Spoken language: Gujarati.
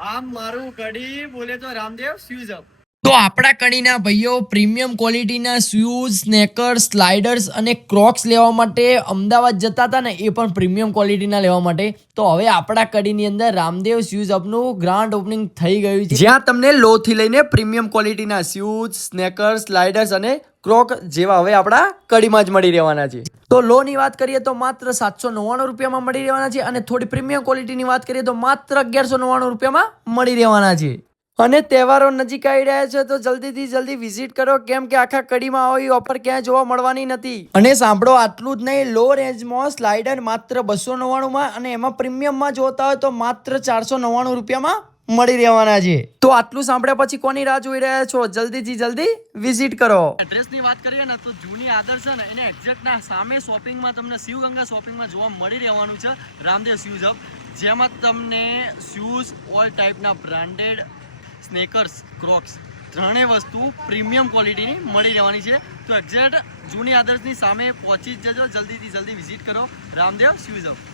આમ મારું કડી બોલે તો રામદેવ શૂઝ અપ. તો આપણા કડીના ભાઈઓ પ્રીમિયમ ક્વોલિટીના શૂઝ, સ્નેકર્સ, સ્લાઇડર્સ અને ક્રોક્સ લેવા માટે અમદાવાદ જતા હતા ને, એ પણ પ્રીમિયમ ક્વોલિટીના લેવા માટે. તો હવે આપણા કડીની અંદર રામદેવ શૂઝ અપનું ગ્રાન્ડ ઓપનિંગ થઈ ગયું છે, જ્યાં તમને લો થી લઈને પ્રીમિયમ ક્વોલિટીના શૂઝ, સ્નેકર્સ, સ્લાઇડર્સ અને ક્રોક જેવા હવે આપણા કડીમાં જ મળી રહેવાના છે. તો લો ની વાત કરીએ તો માત્ર 799 રૂપિયામાં મળી રહેવાના છે, અને થોડી પ્રીમિયમ ક્વોલિટીની વાત કરીએ તો માત્ર 1199 રૂપિયામાં મળી રહેવાના છે. અને તહેવારો નજીક આવી રહ્યા છે, તો જલ્દીથી જલ્દી વિઝિટ કરો, કેમ કે આખા કડીમાં આવી ઓફર ક્યાંય જોવા મળવાની નથી. અને સાંભળો, આટલું જ નહીં, લો રેન્જમાં સ્લાઇડર માત્ર 299માં, અને એમાં પ્રીમિયમમાં જોતા હોય તો માત્ર 499 રૂપિયામાં મળી રહેવાના છે. તો આટલું સાંભળ્યા પછી કોની રાહ જોઈ રહ્યા છો? જલ્દીથી જલ્દી વિઝિટ કરો. એડ્રેસની વાત કરીએ ને તો જૂની આદર્શ છે ને એને એક્ઝેક્ટ ના સામે શોપિંગમાં તમને શિવગંગા શોપિંગમાં જોવા મળી રહેવાનું છે રામદેવ શૂઝ અપ, જેમાં તમને શૂઝ ઓલ ટાઈપના બ્રાન્ડેડ, સ્નેકર્સ, ક્રોક્સ ત્રણેય વસ્તુ પ્રીમિયમ ક્વોલિટીની મળી રહેવાની છે. તો એક્ઝેક્ટ જૂની આદર્શની સામે પહોંચી જ જજો, જલ્દીથી જલ્દી વિઝિટ કરો રામદેવ શૂઝ અપ.